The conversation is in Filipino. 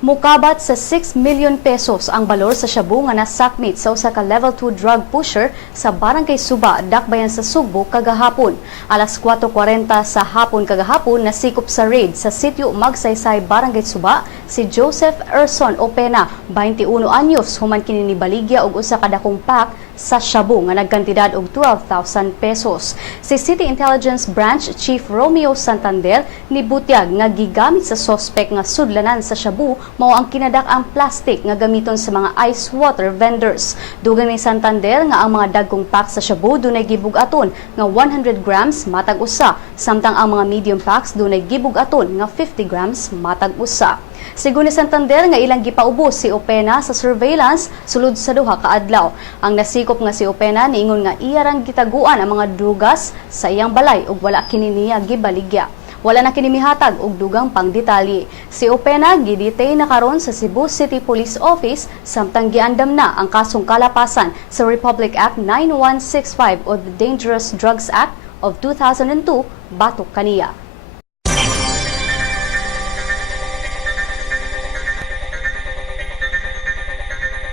Mukabat sa 6 million pesos ang balor sa shabu nga nasakmit sa usa ka level 2 drug pusher sa Barangay Suba, Dakbayan sa Sugbo kagahapon. Alas 4:40 sa hapon kagahapon nasikop sa raid sa sitio Magsaysay, Barangay Suba si Joseph Erson Opena, 21 anyos, human kini ni baligya og usa ka dakong pack sa shabu nga nagkantidad og 12,000 pesos. Si City Intelligence Branch Chief Romeo Santander nibutyag nga gigamit sa suspect nga sudlanan sa shabu mao ang kinadak-ang plastic nga gamiton sa mga ice water vendors. Dugang ni Santander nga ang mga dagkong pack sa shabu dunay gibug-aton nga 100 grams matag usa, samtang ang mga medium packs dunay gibug-aton nga 50 grams matag usa. Sigun ni Santander nga ilang gipaubos si Opena sa surveillance sulod sa duha ka adlaw. Ang nasikop nga si Opena niingon nga iya rang gitaguan ang mga drugas sa iyang balay ug wala kini niya gibaligya. Wala na kini mihatag og dugang pang detalye. Si Opena gidetain na karon sa Cebu City Police Office samtang giandam na ang kasong kalapasan sa Republic Act 9165 o the Dangerous Drugs Act of 2002 batok kaniya.